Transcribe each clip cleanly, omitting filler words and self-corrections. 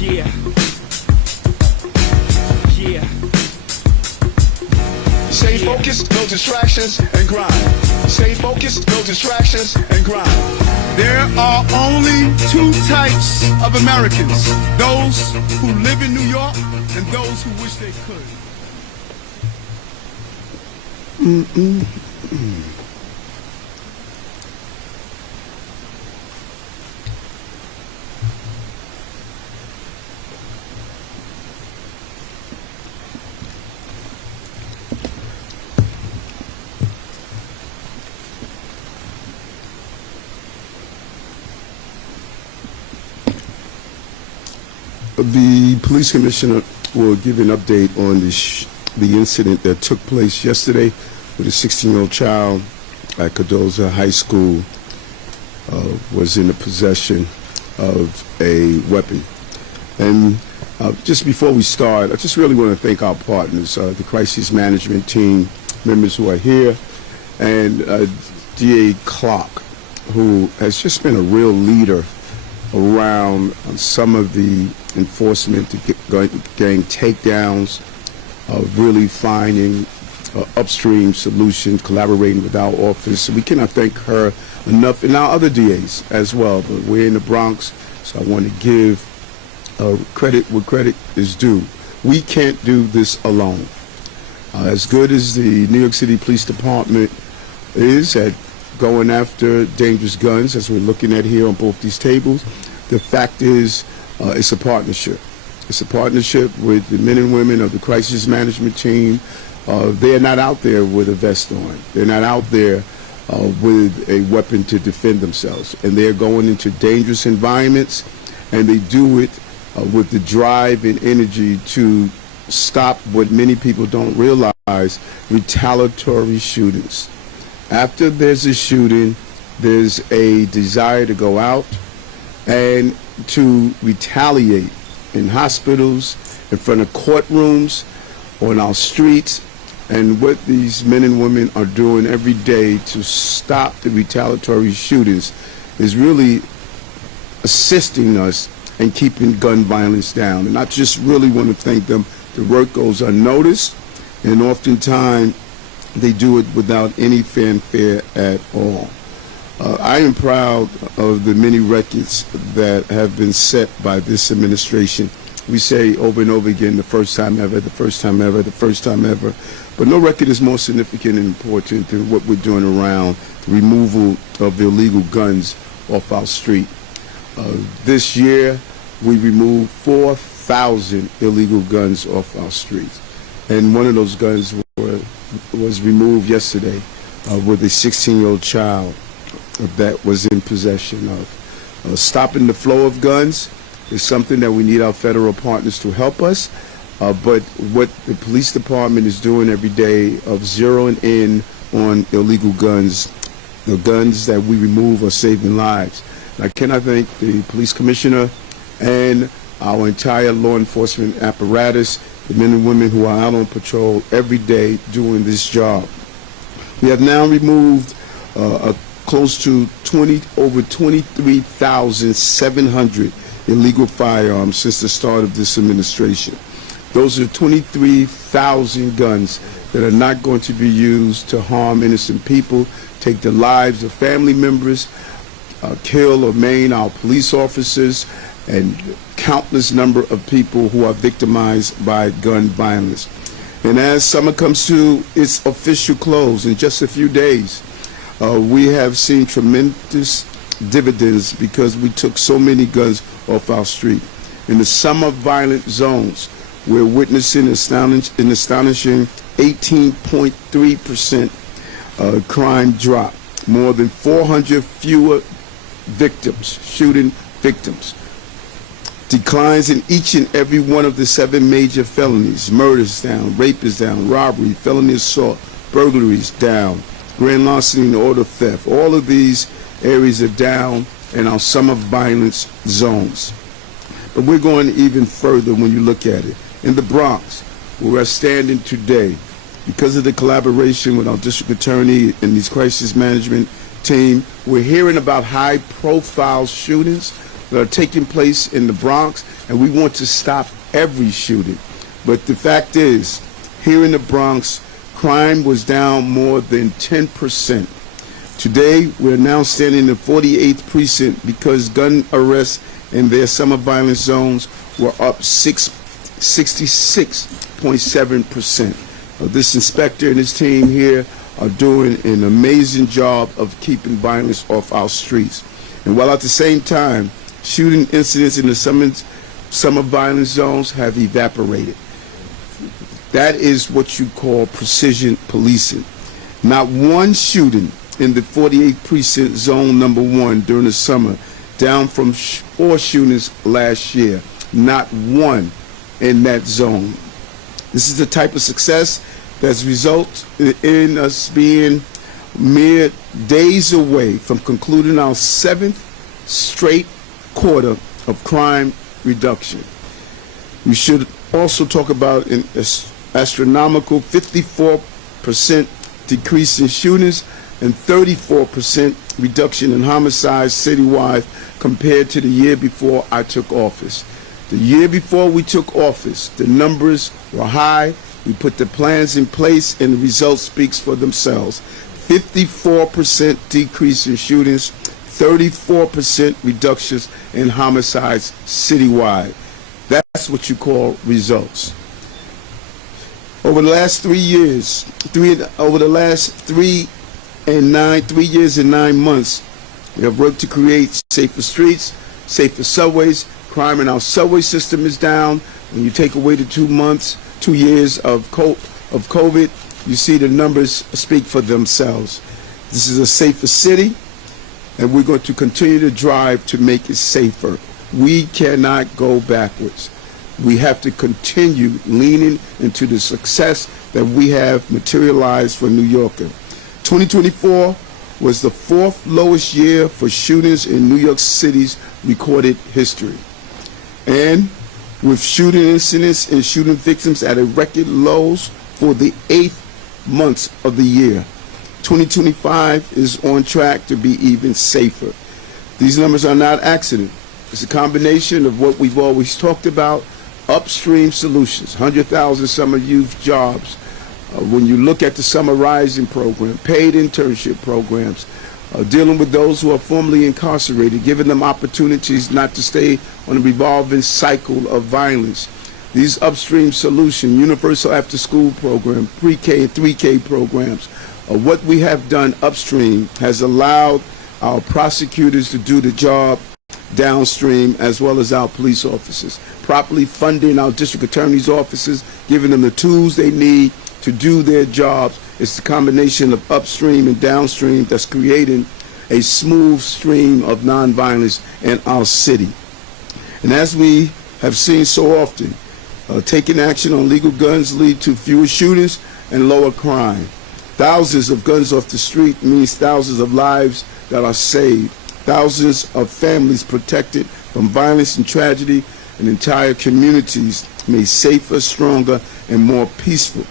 Yeah. Yeah. Stay focused, no distractions, and grind. Stay focused, no distractions, and grind. There are only two types of Americans: those who live in New York and those who wish they could. The police commissioner will give an update on the incident that took place yesterday with a 16-year-old child at Cardozo High School was in the possession of a weapon. And just before we start, I just really want to thank our partners, the crisis management team members who are here, and DA Clark, who has just been a real leader around some of the enforcement to getting takedowns, really finding upstream solutions, collaborating with our office. We cannot thank her enough, and our other DAs as well. But we're in the Bronx, so I want to give credit where credit is due. We can't do this alone. As good as the New York City Police Department is at going after dangerous guns, as we're looking at here on both these tables, the fact is it's a partnership. It's a partnership with the men and women of the crisis management team. They're not out there with a vest on. They're not out there with a weapon to defend themselves. And they're going into dangerous environments, and they do it with the drive and energy to stop what many people don't realize: retaliatory shootings. After there's a shooting, there's a desire to go out and to retaliate in hospitals, in front of courtrooms, on our streets. And what these men and women are doing every day to stop the retaliatory shootings is really assisting us in keeping gun violence down. And I just really want to thank them. The work goes unnoticed, and oftentimes they do it without any fanfare at all. I am proud of the many records that have been set by this administration. We say over and over again, the first time ever, the first time ever, the first time ever. But no record is more significant and important than what we're doing around the removal of illegal guns off our street. This year, we removed 4,000 illegal guns off our streets. And one of those guns was removed yesterday with a 16-year-old child that was in possession of. Stopping the flow of guns is something that we need our federal partners to help us. But what the police department is doing every day of zeroing in on illegal guns, the guns that we remove are saving lives. And I cannot thank the police commissioner and our entire law enforcement apparatus, the men and women who are out on patrol every day doing this job. We have now removed close to over 23,700 illegal firearms since the start of this administration. Those are 23,000 guns that are not going to be used to harm innocent people, take the lives of family members, kill or maim our police officers, and countless number of people who are victimized by gun violence. And as summer comes to its official close in just a few days, we have seen tremendous dividends because we took so many guns off our street. In the summer violent zones, we're witnessing an astonishing 18.3% crime drop, more than 400 fewer victims, shooting victims. Declines in each and every one of the 7 major felonies: murders down, rape is down, robbery, felony assault, burglaries down, grand larceny and auto theft. All of these areas are down in our summer violence zones. But we're going even further when you look at it. In the Bronx, where we're standing today, because of the collaboration with our district attorney and these crisis management team, we're hearing about high-profile shootings, that are taking place in the Bronx, and we want to stop every shooting. But the fact is, here in the Bronx, crime was down more than 10%. Today, we're now standing in the 48th precinct because gun arrests in their summer violence zones were up 66.7%. This inspector and his team here are doing an amazing job of keeping violence off our streets. And while at the same time, shooting incidents in the summer violence zones have evaporated. That is what you call precision policing. Not one shooting in the 48th precinct zone number 1 during the summer, down from 4 shootings last year. Not one in that zone. This is the type of success that's resulted in us being mere days away from concluding our 7th straight quarter of crime reduction. We should also talk about an astronomical 54% decrease in shootings and 34% reduction in homicides citywide compared to the year before I took office. The year before we took office, the numbers were high. We put the plans in place, and the result speaks for themselves. 54% decrease in shootings, 34% reductions in homicides citywide. That's what you call results. Over the last 3 years, 3 years and 9 months, we have worked to create safer streets, safer subways. Crime in our subway system is down. When you take away the 2 years of COVID, you see the numbers speak for themselves. This is a safer city, and we're going to continue to drive to make it safer. We cannot go backwards. We have to continue leaning into the success that we have materialized for New Yorker. 2024 was the 4th lowest year for shootings in New York City's recorded history. And with shooting incidents and shooting victims at a record lows for the 8th months of the year, 2025 is on track to be even safer. These numbers are not accident. It's a combination of what we've always talked about, upstream solutions, 100,000 summer youth jobs. When you look at the Summer Rising program, paid internship programs, dealing with those who are formerly incarcerated, giving them opportunities not to stay on a revolving cycle of violence. These upstream solutions, universal after-school program, pre-K and 3K programs, what we have done upstream has allowed our prosecutors to do the job downstream, as well as our police officers, properly funding our district attorney's offices, giving them the tools they need to do their jobs. It's the combination of upstream and downstream that's creating a smooth stream of nonviolence in our city. And as we have seen so often, taking action on legal guns lead to fewer shootings and lower crime. Thousands of guns off the street means thousands of lives that are saved, thousands of families protected from violence and tragedy, and entire communities made safer, stronger, and more peaceful.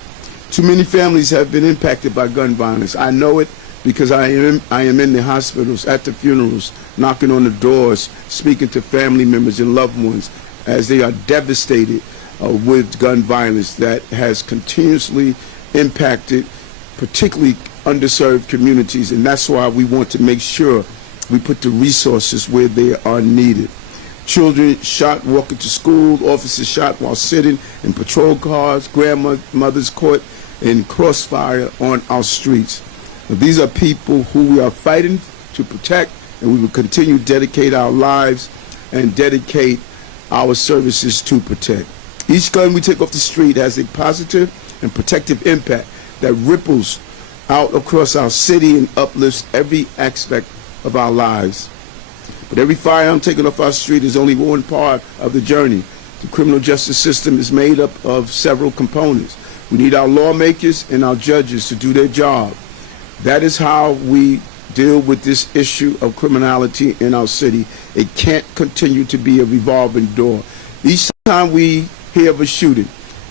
Too many families have been impacted by gun violence. I know it because I am in the hospitals, at the funerals, knocking on the doors, speaking to family members and loved ones as they are devastated with gun violence that has continuously impacted particularly underserved communities, and that's why we want to make sure we put the resources where they are needed. Children shot walking to school, officers shot while sitting in patrol cars, grandmothers caught in crossfire on our streets. Now, these are people who we are fighting to protect, and we will continue to dedicate our lives and dedicate our services to protect. Each gun we take off the street has a positive and protective impact that ripples out across our city and uplifts every aspect of our lives. But every firearm taken off our street is only one part of the journey. The criminal justice system is made up of several components. We need our lawmakers and our judges to do their job. That is how we deal with this issue of criminality in our city. It can't continue to be a revolving door. Each time we hear of a shooting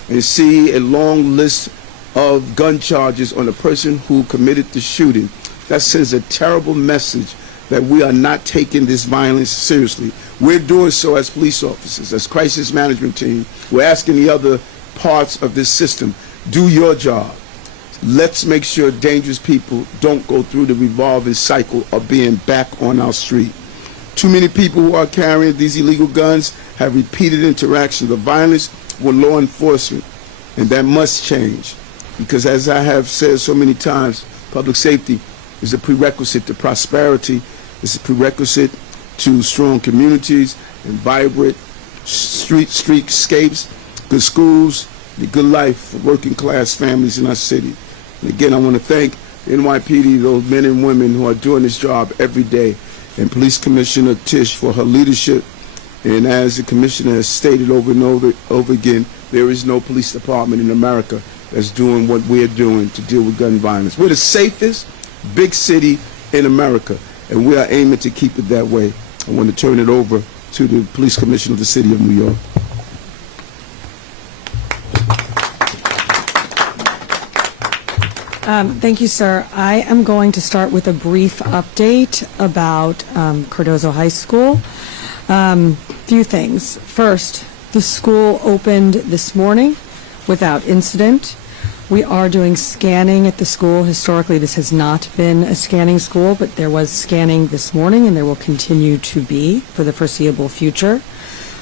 and see a long list of gun charges on a person who committed the shooting, that sends a terrible message that we are not taking this violence seriously. We're doing so as police officers, as crisis management team. We're asking the other parts of this system, do your job. Let's make sure dangerous people don't go through the revolving cycle of being back on our street. Too many people who are carrying these illegal guns have repeated interactions of violence with law enforcement, and that must change. Because as I have said so many times, public safety is a prerequisite to prosperity, it's a prerequisite to strong communities and vibrant streetscapes, good schools, and a good life for working class families in our city. And again, I want to thank the NYPD, those men and women who are doing this job every day, and Police Commissioner Tish for her leadership. And as the Commissioner has stated over and over again, there is no police department in America that's doing what we're doing to deal with gun violence. We're the safest big city in America, and we are aiming to keep it that way. I want to turn it over to the Police Commissioner of the City of New York. Thank you, sir. I am going to start with a brief update about Cardozo High School. Few things. First, the school opened this morning without incident. We are doing scanning at the school. Historically, this has not been a scanning school, but there was scanning this morning, and there will continue to be for the foreseeable future.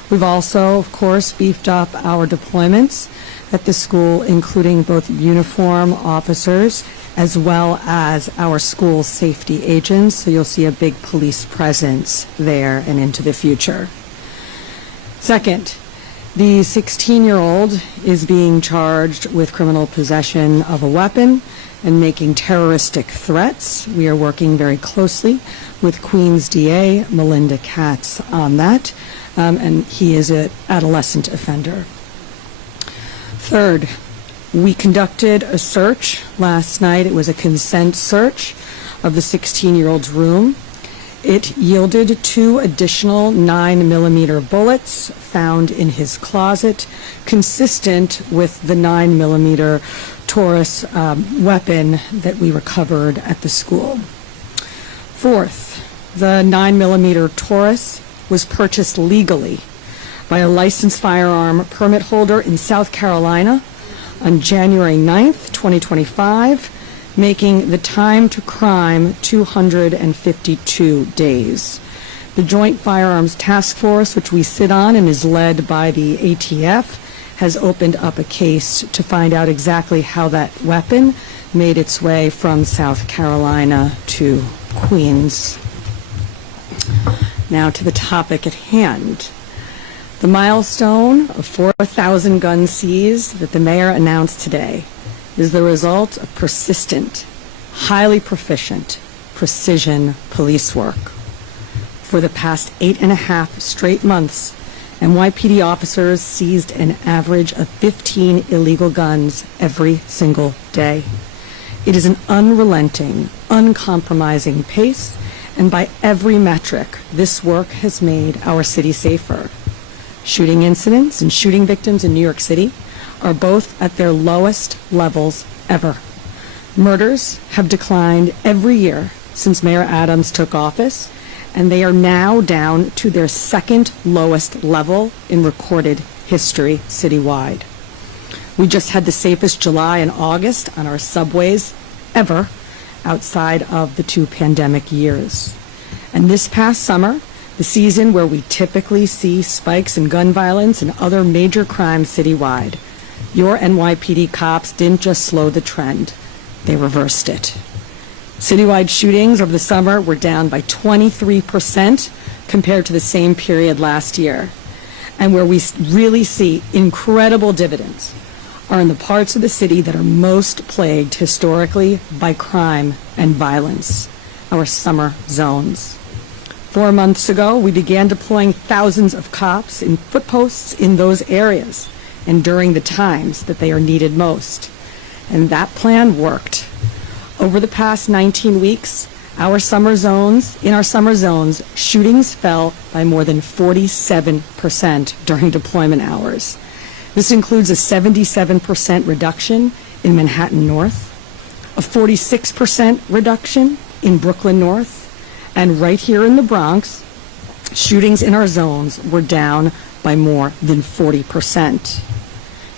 We've also, of course, beefed up our deployments at the school, including both uniform officers as well as our school safety agents. So you'll see a big police presence there and into the future. Second, the 16-year-old is being charged with criminal possession of a weapon and making terroristic threats. We are working very closely with Queens DA Melinda Katz on that, and he is an adolescent offender. Third, we conducted a search last night. It was a consent search of the 16-year-old's room. It yielded 2 additional 9mm bullets found in his closet, consistent with the 9mm Taurus weapon that we recovered at the school. Fourth, the 9mm Taurus was purchased legally by a licensed firearm permit holder in South Carolina on January 9th, 2025, making the time to crime 252 days. The Joint Firearms Task Force, which we sit on and is led by the ATF, has opened up a case to find out exactly how that weapon made its way from South Carolina to Queens. Now to the topic at hand. The milestone of 4,000 guns seized that the mayor announced today is the result of persistent, highly proficient, precision police work. For the past 8.5 straight months, NYPD officers seized an average of 15 illegal guns every single day. It is an unrelenting, uncompromising pace, and by every metric, this work has made our city safer. Shooting incidents and shooting victims in New York City are both at their lowest levels ever. Murders have declined every year since Mayor Adams took office, and they are now down to their second lowest level in recorded history citywide. We just had the safest July and August on our subways ever outside of the 2 pandemic years. And this past summer, the season where we typically see spikes in gun violence and other major crimes citywide, your NYPD cops didn't just slow the trend, they reversed it. Citywide shootings over the summer were down by 23% compared to the same period last year. And where we really see incredible dividends are in the parts of the city that are most plagued historically by crime and violence, our summer zones. 4 months ago, we began deploying thousands of cops in footposts in those areas and during the times that they are needed most. And that plan worked. Over the past 19 weeks, in our summer zones, shootings fell by more than 47% during deployment hours. This includes a 77% reduction in Manhattan North, a 46% reduction in Brooklyn North, And right here in the Bronx, shootings in our zones were down by more than 40%.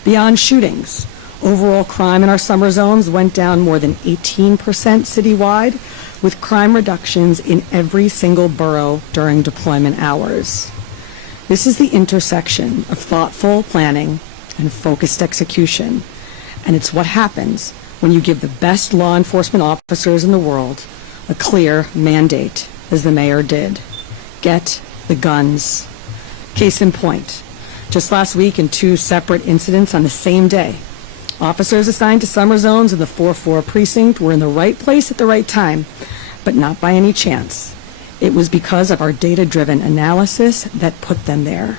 Beyond shootings, overall crime in our summer zones went down more than 18% citywide, with crime reductions in every single borough during deployment hours. This is the intersection of thoughtful planning and focused execution, and it's what happens when you give the best law enforcement officers in the world a clear mandate, as the mayor did. Get the guns. Case in point, just last week in 2 separate incidents on the same day, officers assigned to summer zones in the 4-4 precinct were in the right place at the right time, but not by any chance. It was because of our data-driven analysis that put them there.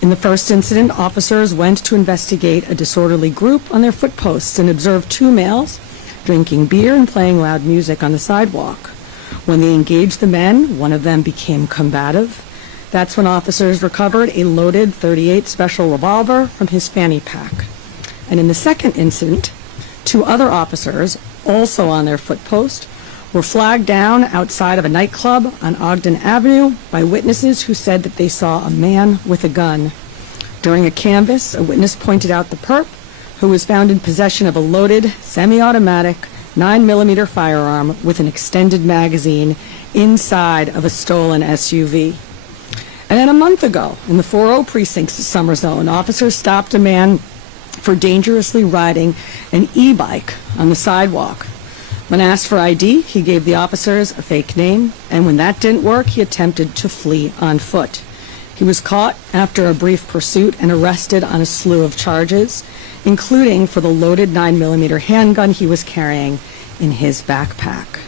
In the first incident, officers went to investigate a disorderly group on their footposts and observed 2 males drinking beer and playing loud music on the sidewalk. When they engaged the men, one of them became combative. That's when officers recovered a loaded .38 special revolver from his fanny pack. And in the second incident, 2 other officers, also on their footpost, were flagged down outside of a nightclub on Ogden Avenue by witnesses who said that they saw a man with a gun. During a canvass, a witness pointed out the perp, who was found in possession of a loaded, semi-automatic 9mm firearm with an extended magazine inside of a stolen SUV. And then a month ago, in the 4-0 precinct's summer zone, officers stopped a man for dangerously riding an e-bike on the sidewalk. When asked for ID, he gave the officers a fake name, and when that didn't work, he attempted to flee on foot. He was caught after a brief pursuit and arrested on a slew of charges, including for the loaded 9mm handgun he was carrying in his backpack.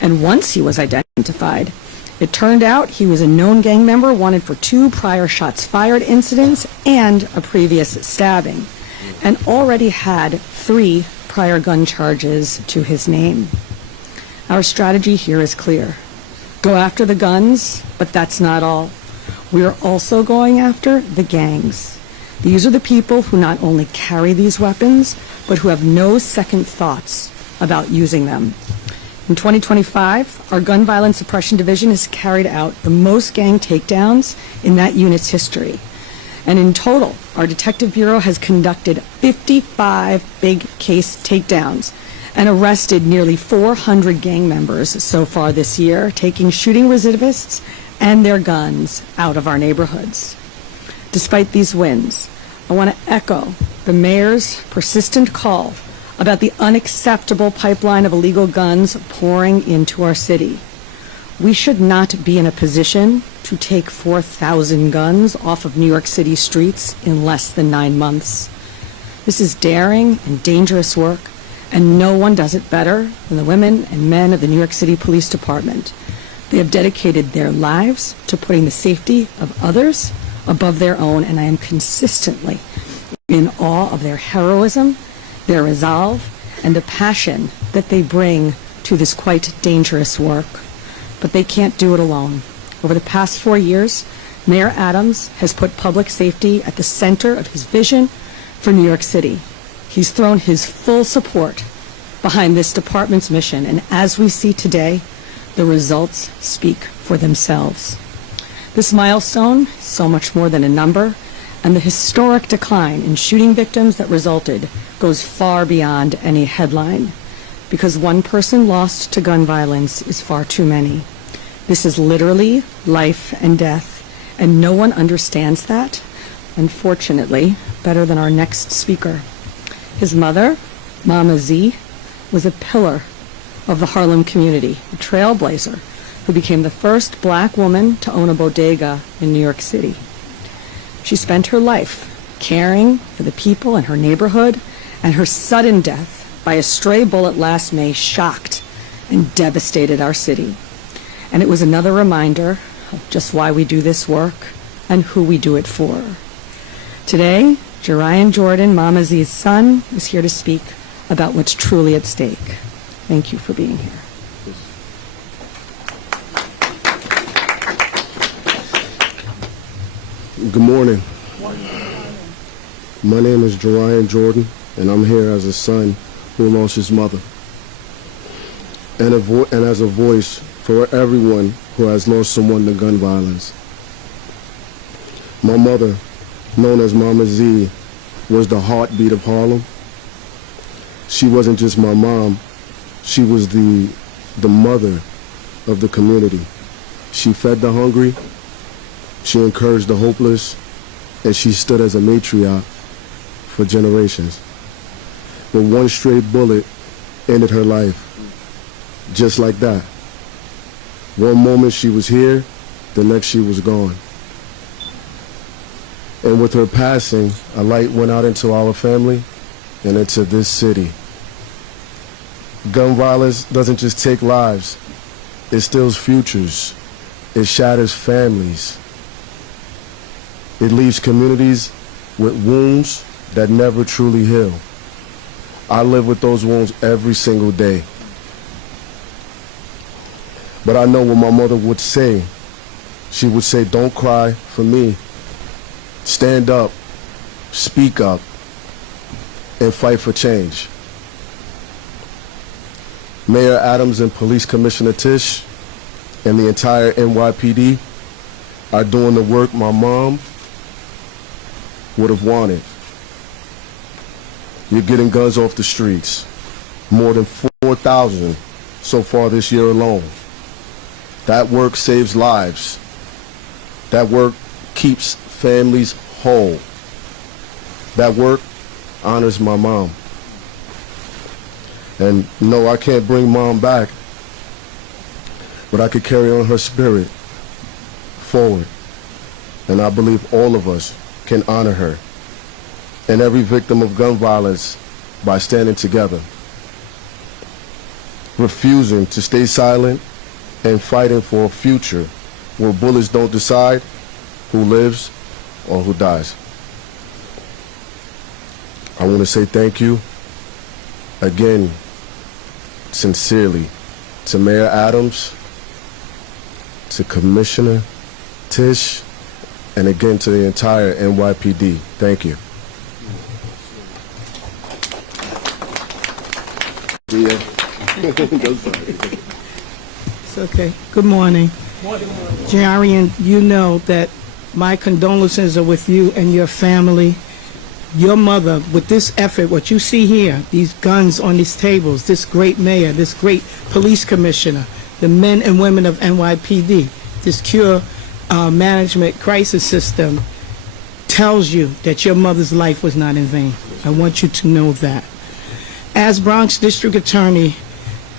And once he was identified, it turned out he was a known gang member wanted for 2 prior shots fired incidents and a previous stabbing, and already had 3 prior gun charges to his name. Our strategy here is clear. Go after the guns, but that's not all. We are also going after the gangs. These are the people who not only carry these weapons, but who have no second thoughts about using them. In 2025, our Gun Violence Suppression Division has carried out the most gang takedowns in that unit's history. And in total, our Detective Bureau has conducted 55 big case takedowns and arrested nearly 400 gang members so far this year, taking shooting recidivists and their guns out of our neighborhoods. Despite these wins, I want to echo the mayor's persistent call about the unacceptable pipeline of illegal guns pouring into our city. We should not be in a position to take 4,000 guns off of New York City streets in less than 9 months. This is daring and dangerous work, and no one does it better than the women and men of the New York City Police Department. They have dedicated their lives to putting the safety of others above their own, and I am consistently in awe of their heroism, their resolve, and the passion that they bring to this quite dangerous work. But they can't do it alone. Over the past 4 years, Mayor Adams has put public safety at the center of his vision for New York City. He's thrown his full support behind this department's mission, and as we see today, the results speak for themselves. This milestone is so much more than a number, and the historic decline in shooting victims that resulted goes far beyond any headline, because one person lost to gun violence is far too many. This is literally life and death, and no one understands that, unfortunately, better than our next speaker. His mother, Mama Z, was a pillar of the Harlem community, a trailblazer who became the first black woman to own a bodega in New York City. She spent her life caring for the people in her neighborhood, and her sudden death by a stray bullet last May shocked and devastated our city. And it was another reminder of just why we do this work and who we do it for. Today, Jerian Jordan, Mama Z's son, is here to speak about what's truly at stake. Thank you for being here. Good morning. My name is Jerian Jordan, and I'm here as a son who lost his mother, and as a voice for everyone who has lost someone to gun violence. My mother, known as Mama Z, was the heartbeat of Harlem. She wasn't just my mom, she was the mother of the community. She fed the hungry, she encouraged the hopeless, and she stood as a matriarch for generations. But one stray bullet ended her life, just like that. One moment she was here, the next she was gone. And with her passing, a light went out into our family and into this city. Gun violence doesn't just take lives, it steals futures, it shatters families. It leaves communities with wounds that never truly heal. I live with those wounds every single day. But I know what my mother would say. She would say, don't cry for me. Stand up, speak up, and fight for change. Mayor Adams and Police Commissioner Tish and the entire NYPD are doing the work my mom would have wanted. You're getting guns off the streets. More than 4,000 so far this year alone. That work saves lives. That work keeps families whole. That work honors my mom. And no, I can't bring mom back, but I could carry on her spirit forward. And I believe all of us can honor her and every victim of gun violence by standing together, refusing to stay silent and fighting for a future where bullets don't decide who lives or who dies. I want to say thank you again, sincerely, to Mayor Adams, to Commissioner Tish, and again to the entire NYPD. Thank you. It's okay. Good morning. Jarian, you know that my condolences are with you and your family. Your mother, with this effort, what you see here, these guns on these tables, this great mayor, this great police commissioner, the men and women of NYPD, this cure management crisis system tells you that your mother's life was not in vain. I want you to know that. As Bronx District Attorney,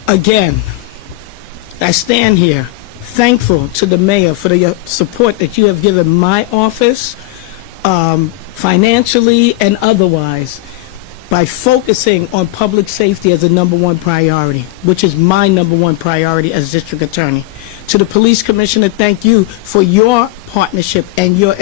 again, I stand here thankful to the mayor for the support that you have given my office, financially and otherwise, by focusing on public safety as a #1 priority, which is my #1 priority as district attorney. To the police commissioner, thank you for your partnership and your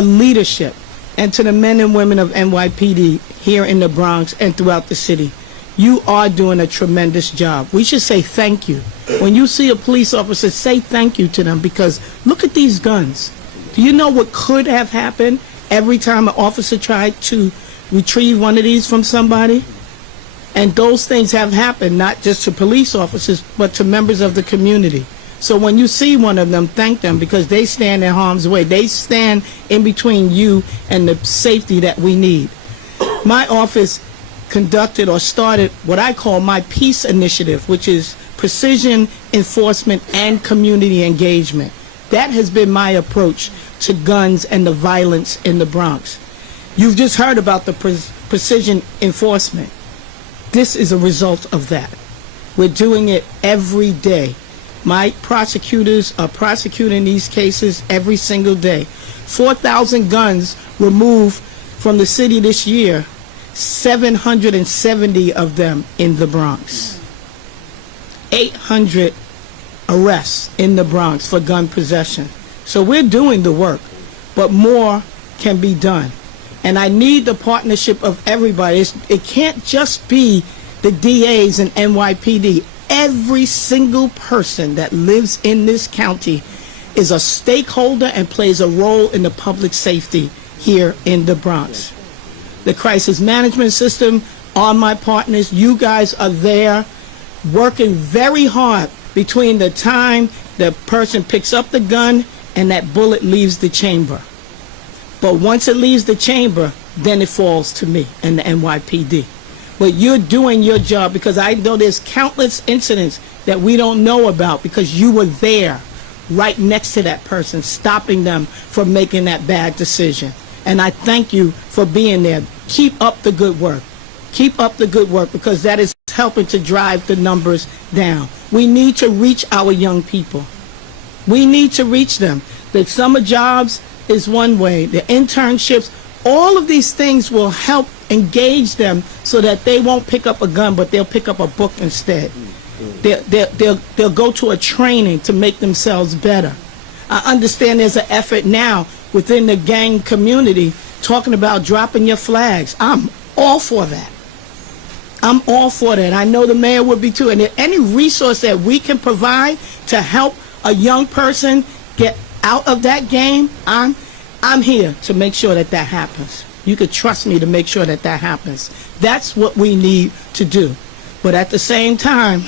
leadership. And to the men and women of NYPD here in the Bronx and throughout the city, you are doing a tremendous job. We should say thank you. When you see a police officer, say thank you to them, because look at these guns. Do you know what could have happened every time an officer tried to retrieve one of these from somebody? And those things have happened not just to police officers, but to members of the community. So when you see one of them, thank them, because they stand in harm's way. They stand in between you and the safety that we need. My office conducted or started what I call my peace initiative, which is precision enforcement and community engagement. That has been my approach to guns and the violence in the Bronx. You've just heard about the precision enforcement. This is a result of that. We're doing it every day. My prosecutors are prosecuting these cases every single day. 4,000 guns removed from the city this year, 770 of them in the Bronx. 800 arrests in the Bronx for gun possession. So we're doing the work, but more can be done. And I need the partnership of everybody. It can't just be the DAs and NYPD. Every single person that lives in this county is a stakeholder and plays a role in the public safety here in the Bronx. The crisis management system are my partners. You guys are there working very hard between the time the person picks up the gun and that bullet leaves the chamber. But once it leaves the chamber, then it falls to me and the NYPD. But you're doing your job, because I know there's countless incidents that we don't know about because you were there right next to that person, stopping them from making that bad decision. And I thank you for being there. Keep up the good work. Keep up the good work, because that is helping to drive the numbers down. We need to reach our young people. We need to reach them. The summer jobs is one way. The internships, all of these things will help engage them so that they won't pick up a gun, but they'll pick up a book instead. They'll go to a training to make themselves better. I understand there's an effort now within the gang community talking about dropping your flags. I'm all for that. I'm all for that. I know the mayor would be too. And if any resource that we can provide to help a young person get out of that game, I'm here to make sure that that happens. You could trust me to make sure that that happens. That's what we need to do. But at the same time,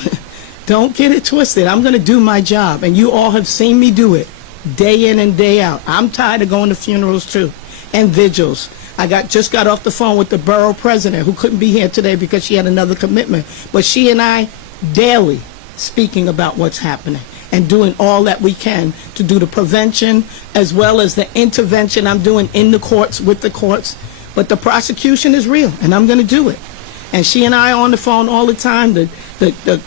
don't get it twisted. I'm going to do my job, and you all have seen me do it day in and day out. I'm tired of going to funerals too, and vigils. I just got off the phone with the borough president, who couldn't be here today because she had another commitment. But she and I daily speaking about what's happening and doing all that we can to do the prevention as well as the intervention I'm doing in the courts, with the courts. But the prosecution is real, and I'm going to do it. And she and I are on the phone all the time. The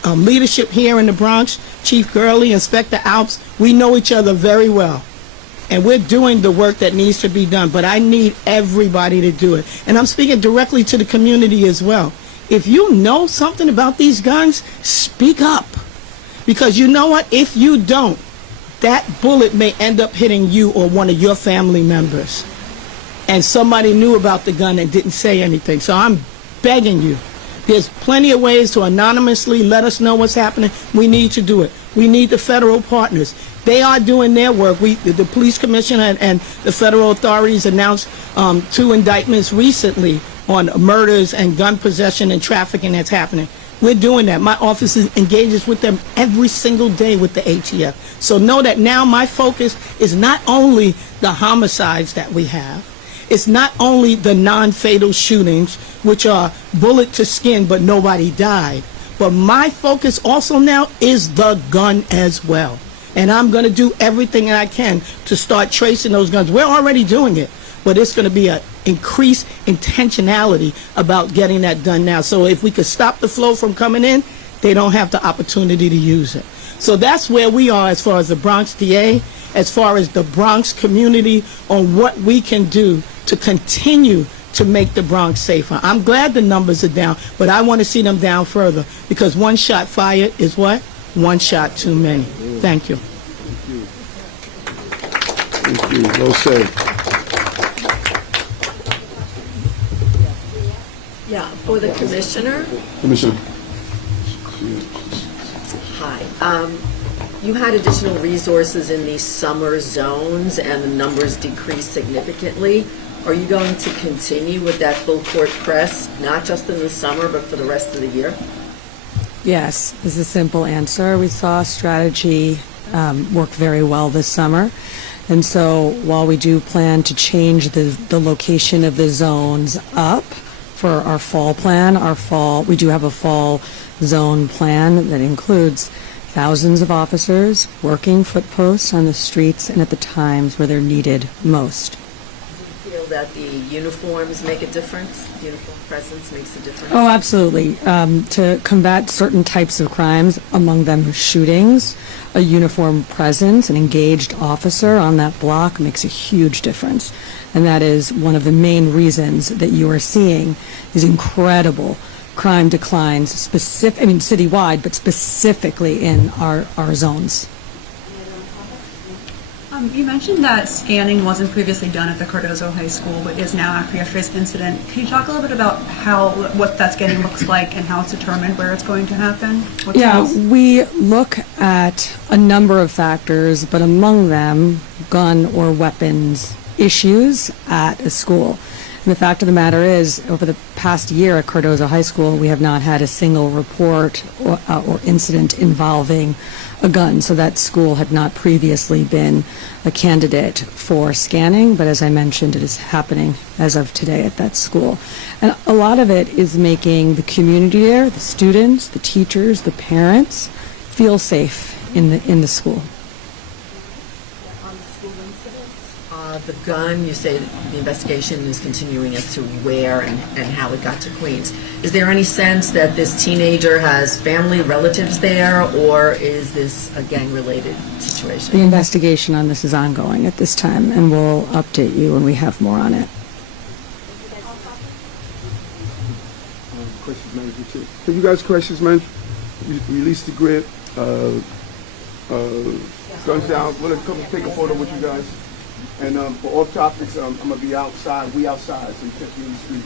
leadership here in the Bronx, Chief Gurley, Inspector Alps, we know each other very well. And we're doing the work that needs to be done. But I need everybody to do it. And I'm speaking directly to the community as well. If you know something about these guns, speak up. Because you know what? If you don't, that bullet may end up hitting you or one of your family members. And somebody knew about the gun and didn't say anything. So I'm begging you. There's plenty of ways to anonymously let us know what's happening. We need to do it. We need the federal partners. They are doing their work. The police commissioner and the federal authorities announced 2 indictments recently on murders and gun possession and trafficking that's happening. We're doing that. My office engages with them every single day with the ATF. So know that now my focus is not only the homicides that we have, it's not only the non-fatal shootings, which are bullet to skin but nobody died, but my focus also now is the gun as well. And I'm going to do everything that I can to start tracing those guns. We're already doing it, but it's going to be an increased intentionality about getting that done now. So if we could stop the flow from coming in, they don't have the opportunity to use it. So that's where we are as far as the Bronx DA, as far as the Bronx community, on what we can do to continue to make the Bronx safer. I'm glad the numbers are down, but I want to see them down further, because one shot fired is what? One shot too many. Thank you. Thank you. Well said. Yeah, for the commissioner. Commissioner. Hi. You had additional resources in these summer zones and the numbers decreased significantly. Are you going to continue with that full court press, not just in the summer, but for the rest of the year? Yes, is a simple answer. We saw strategy work very well this summer. And so while we do plan to change the location of the zones up for our fall plan, we do have a fall zone plan that includes thousands of officers working foot posts on the streets and at the times where they're needed most. Do you feel that the uniforms make a difference? Uniform presence makes a difference? Oh, absolutely. To combat certain types of crimes, among them shootings, a uniform presence, an engaged officer on that block makes a huge difference. And that is one of the main reasons that you are seeing these incredible crime declines, citywide, but specifically in our zones. You mentioned that scanning wasn't previously done at the Cardozo High School, but is now after yesterday's incident. Can you talk a little bit about what that scanning looks like and how it's determined where it's going to happen? We look at a number of factors, but among them, gun or weapons issues at a school. And the fact of the matter is, over the past year at Cardozo High School, we have not had a single report or incident involving a gun. So that school had not previously been a candidate for scanning, but as I mentioned, it is happening as of today at that school. And a lot of it is making the community there, the students, the teachers, the parents, feel safe in the school. The gun, you say the investigation is continuing as to where and how it got to Queens. Is there any sense that this teenager has family, relatives there, or is this a gang-related situation? The investigation on this is ongoing at this time, and we'll update you when we have more on it. Questions manager too. Can you guys questions, man? Release the grip. Guns down. We'll come take a photo with you guys. And for off topics, I'm gonna be outside. We outside, so you catch me in the street.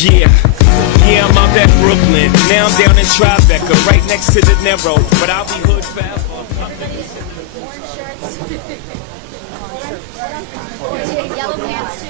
Yeah, I'm out at Brooklyn. Now I'm down in Tribeca, right next to the Narrow. But I'll be hood forever. Yellow pants too.